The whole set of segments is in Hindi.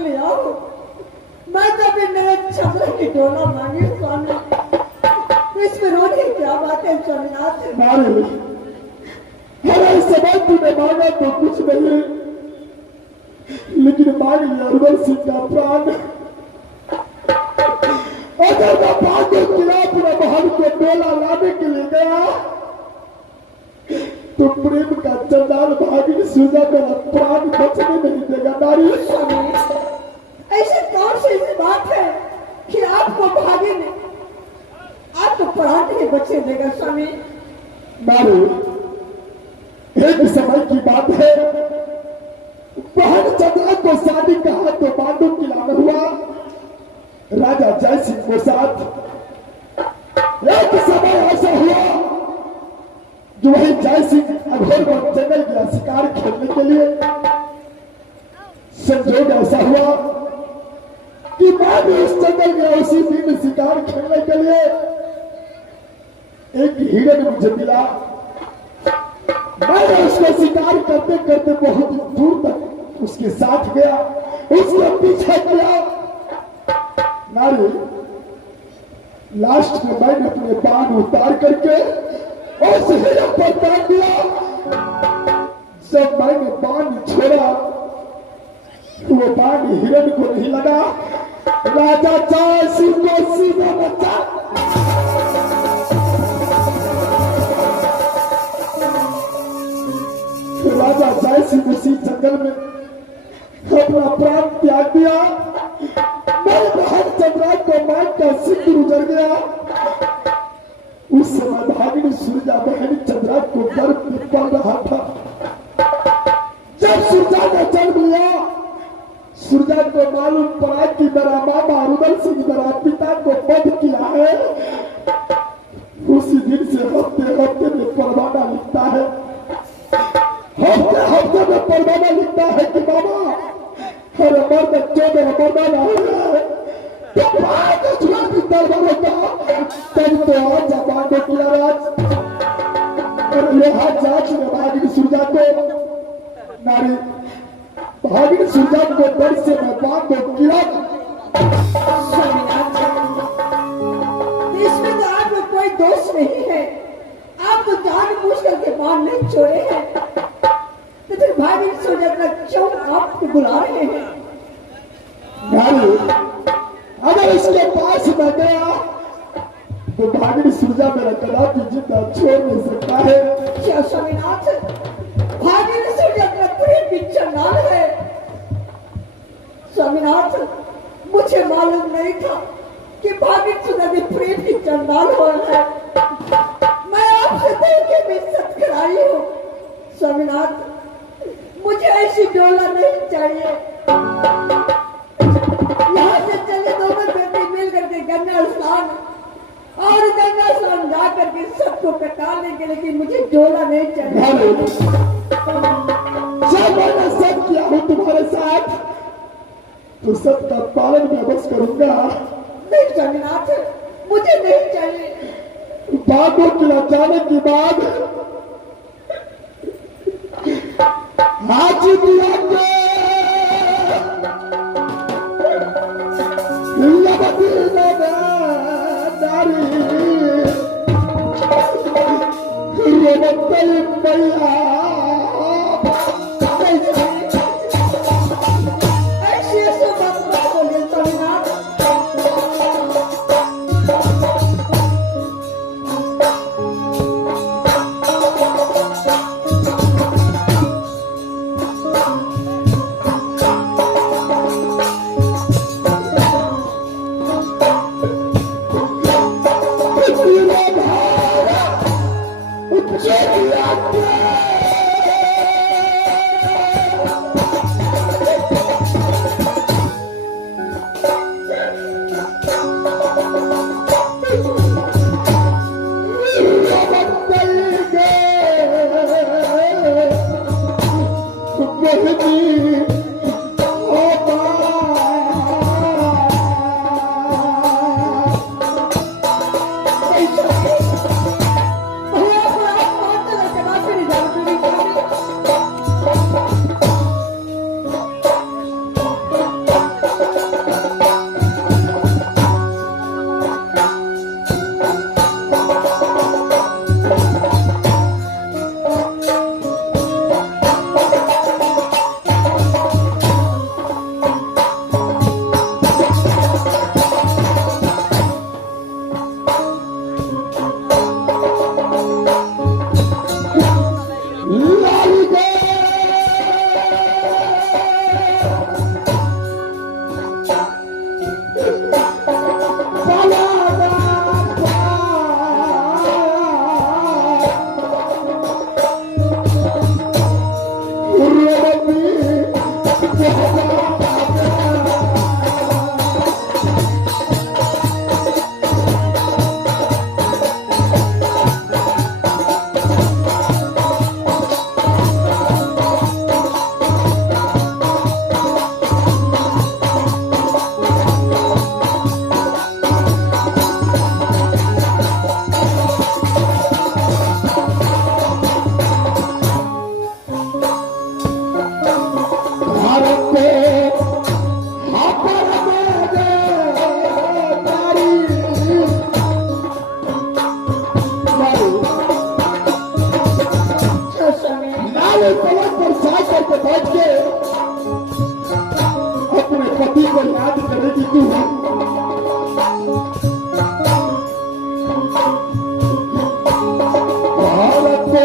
लिया हूँ। मैं तो भी मेरे चंद्र की डोला मांगी स्वामी, तो इसमें रोने की क्या बात है स्वामीनाथ? हमारे समय तूने मांगा तो कुछ नहीं, लेकिन मांग लिया उर्वल सिंह का प्राण। अगर मैं भाग्य किला पूरा महल को डोला लाने के लिए गया तो प्रेम का चंडाल भागिनी सुजा मेरा प्राण बचने नहीं देगा। नारी स्वामी, ऐसी कौन सी बात है कि आपको भागिनी आपको प्राण नहीं बचने देगा स्वामी? नारी, एक समय की बात है, बहन चंद्रा को शादी कहा तो पांडु किला में हुआ राजा जय सिंह के साथ। एक समय ऐसा हुआ जो वही जय सिंह अघोर जंगल गया शिकार खेलने के लिए। संजोग ऐसा हुआ कि मैं भी उस जंगल गया उसी दिन शिकार खेलने के लिए। एक हिरण मुझे मिला, मैंने उसको शिकार करते करते बहुत दूर तक उसके साथ गया, उसके पीछे किया। नारी, लास्ट में मैंने अपने बाण उतार करके उस हिरण पर बांध दिया। जब मैंने बाण छोड़ा वो बाण हिरण को नहीं लगा, राजा जय सिंह को सीधा बचा। राजा जय सिंह उसी जंगल में अपना प्राण त्याग दिया। मेरी बहन चंद्रा को मार का सिंदूर उजड़ गया। उस समय भागिनी सुरजा बहन चंद्रा को गर्भ में पल रहा था। जब सुरजा ने जन्म लिया, सुरजा को मालूम पड़ा कि मेरा मामा रुदल सिंह मेरा पिता को वध किया है। उसी दिन से हफ्ते हफ्ते में परवाना लिखता है, हफ्ते हफ्ते में परवाना लिखता है कि मामा अरे मर्द मेरा परवाना हो गया है, तो दरबारों का तब तो आज बांधो किया राज। और यहाँ जांच में भागिनी सुरजा को, नारी भागिनी सुरजा को डर से मैं बांधो किया। इसमें तो आपको कोई दोष नहीं है, आप तो जानबूझ करके बाण नहीं छोड़े हैं, तो फिर भागिनी सुरजा का क्यों आपको बुला रहे हैं? नारी, अगर इसके पास मैं गया तो भागिनी सुरजा मेरा कदापि जिंदा छोड़ नहीं सकता है। क्या स्वामीनाथ, भागिनी सुरजा का प्रेम भी चंडाल है? स्वामीनाथ, मुझे मालूम नहीं था कि भागिनी सुरजा के प्रेम की चंडाल हो है। मैं आपसे देख के भी सच कराई हूँ स्वामीनाथ, मुझे ऐसी डोला नहीं चाहिए। यहाँ से चले दोनों बेटे मिल करके गंगा स्नान और गंगा स्नान जा करके सबको कटाने के लिए, कि मुझे डोला नहीं चाहिए। जब मैंने सब किया हूँ तुम्हारे साथ तो सबका पालन मैं बस करूंगा। नहीं स्वामीनाथ, मुझे नहीं चाहिए। बागों किला जाने के बाद हाजी दिया के मृत्यु भारत को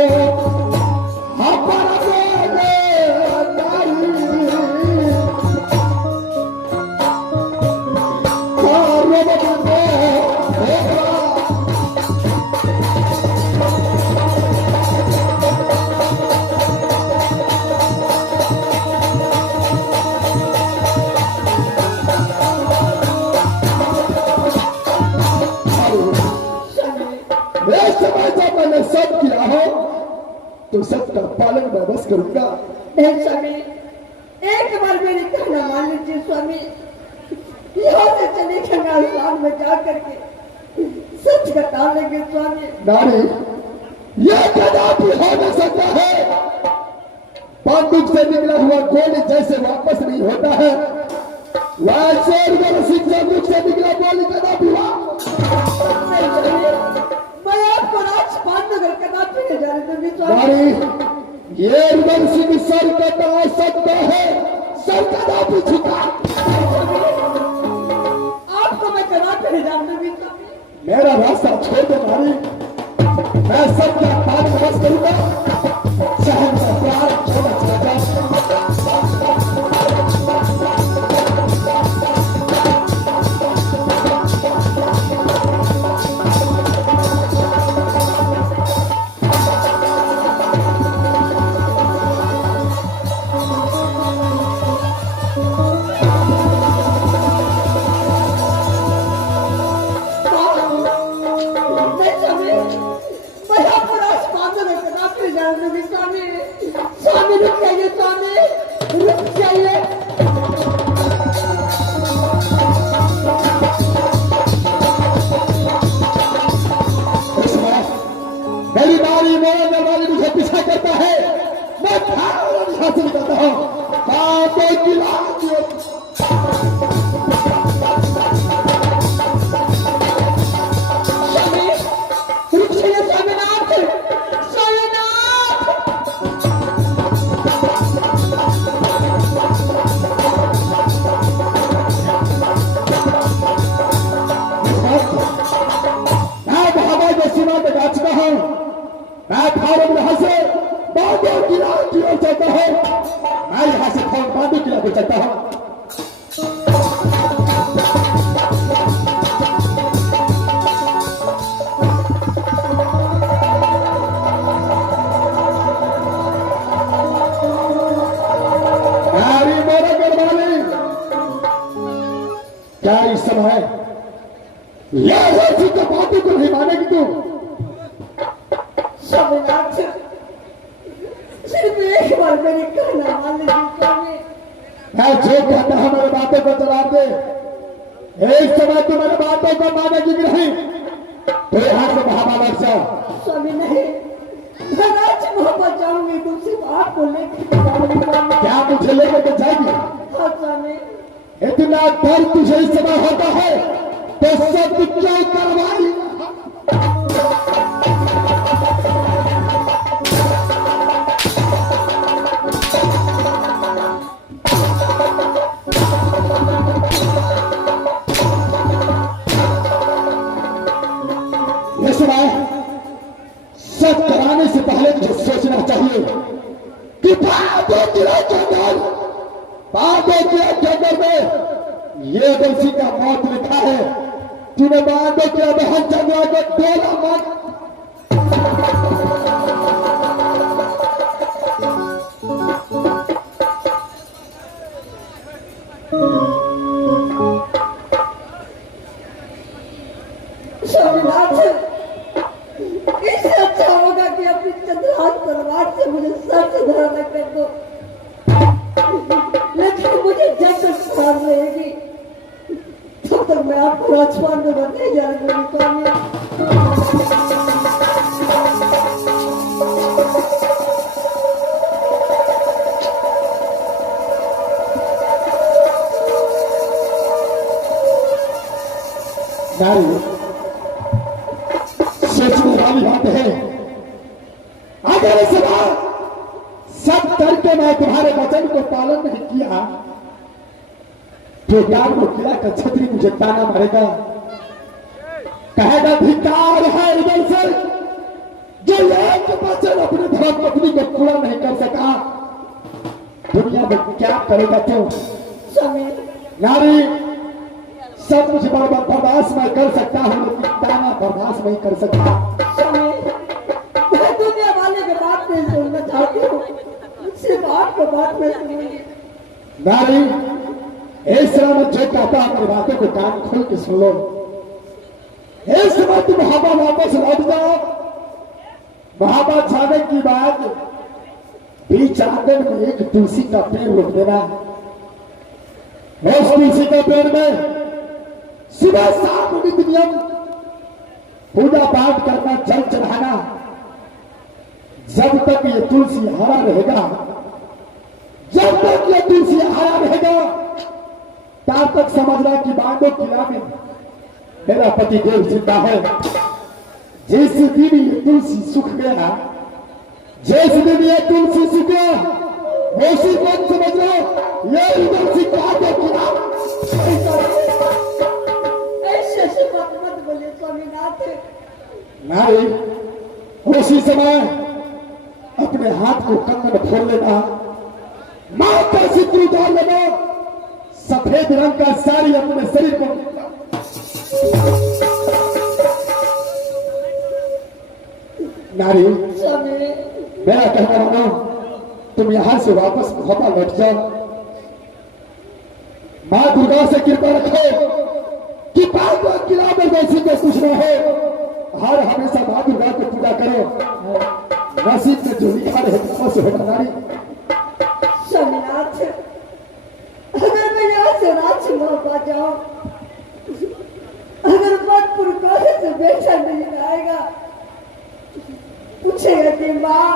अपना नारी मैंने सब किया हो तो सबका पालन मैं बस करूंगा। नहीं स्वामी, एक बार मेरी कहना मान लीजिए स्वामी। यहाँ से चले खंगाल में जा करके सच का टालेंगे स्वामी। नारी, यह कदापि हो न सकता है। बंदूक से निकला हुआ गोली जैसे वापस नहीं होता है, वैसे बंदूक से निकला गोली कदापि मैं आपको राजपाटनगर कदापि नहीं जाने दूंगी स्वामी। नारी, ये रुदल सिंह सर कटा सकता है, सर कदापि झुका। आपको मैं कदापि नहीं जाने दूंगी स्वामी। मेरा रास्ता छोड़ दो नारी, मैं सबका पालन बस करूंगा। शहर का प्यार छोड़ा चला स्वामी रुक जाइए, स्वामी रुक जाइए। मेरी बारी मेरा दरवाजे मुझे पीछा करता है, मैं हासिल करता हूँ। रुक जाइए स्वामीनाथ, स्वामीनाथ। मैं फारूक यहाँ से बांधो किला की ओर चलता हूँ। मैं यहाँ से बांधो किला को चलता हूँ। नारी मोरा गढ़वाली, क्या इस समय यह बातों को नहीं मानेगी तू? स्वामीनाथ, सिर्फ एक बार मेरी कहना मान लीजिए स्वामी। मैं जो कहता हूं मेरे बातों को जवाब दे। एक समय तू मेरे बातों को मानेगी कि नहीं तो यहाँ से भागा लग जाओ। स्वामी नहीं, मैं आज मोहब्बत जाऊंगी, तुमसे आपको लेकर जाऊंगी स्वामी। क्या मुझे लेकर के जाएगी? हाँ स्वामी। इतना डर तुझे इस समय होता है तो सब क्यों करवाई? सब कराने से पहले मुझे सोचना चाहिए कि बाबो के जंगल में ये बंसी का मौत लिखा है। तूने बाबो के बहन जंगल को डोला मत। स्वामीनाथ, इससे अच्छा होगा कि अपनी चंद्रहास तलवार से मुझे सर से धराना कर दो, लेकिन मुझे जब तक साथ रहेगी तब तक मैं आपको राजपाल में बनने जा रही हूँ स्वामी। नारी, सोचने वाली बात है। अगर इस बार सब करके मैं तुम्हारे वचन को पालन नहीं किया केदार को किला का छतरी मुझे ताना मारेगा, कहेगा धिक्कार है इधर से जो एक वचन अपने धर्म पत्नी को पूरा नहीं कर सका, दुनिया में क्या करेगा तू? स्वामी नारी, सब कुछ बर्दाश्त मैं कर सकता हूँ, लेकिन ताना बर्दाश्त नहीं कर सकता। स्वामी मैं दुनिया वाले की बात नहीं सुनना चाहती हूँ, सिर्फ आपको बात में सुनूंगी। नारी, इस समय मैं जो कहता हूँ अपनी बातों को कान खोल के सुन लो। इस समय तुम हवा वापस लौट जाओ, वहां जाने की बाद बीच आंगन में एक तुलसी का पेड़ रोक देना। उस तुलसी के पेड़ में सुबह शाम नित्य नियम पूजा पाठ करना, जल चढ़ाना। जब तक ये तुलसी हरा रहेगा, जब तक ये तुलसी हरा रहेगा, तब तक समझना कि बांधो किला में मेरा पति देव जिंदा है। जिस दिन ये तुलसी सूख गया, जिस दिन ये तुलसी सूखे, उसी वक्त समझ लो ये उधर से बांधो किला। ऐसे मत बोले स्वामीनाथ। नारी, उसी समय अपने हाथ को कंगन में फोड़ लेना, मां पर सिंदूर डाल लेना, सफेद रंग का साड़ी अपने शरीर को नारी, मेरा कहना मानो, तुम यहां से वापस भोपाल लौट जाओ। मां दुर्गा से कृपा रखो कि बाबा किला में वैसी को कुछ न हो। हर हमेशा मां दुर्गा को पूजा करो, नसीब में जो लिखा रहे वो होगा। नारी, स्वामीनाथ, अगर मैं यहाँ से रांची लौट जाऊं, अगर पदपुर कॉलेज से बेटा नहीं आएगा, पूछेगा कि माँ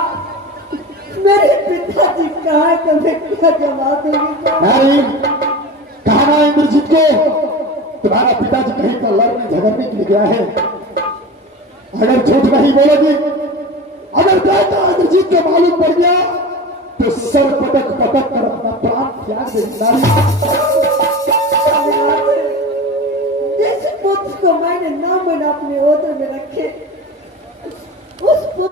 मेरे पिताजी कहाँ है, तो मैं क्या जवाब दूंगी? नारी, कहा इंद्रजीत को तुम्हारा पिताजी कहीं पर लड़ने झगड़ने के लिए गया है। अगर झूठ नहीं बोलोगी, अगर बेटा इंद्रजीत को मालूम पड़ गया तो सर पटक पटक कर अपना प्राण त्याग देगी। नारी, जिस पुत्र को मैंने 9 महीना अपने ओदर में रखे,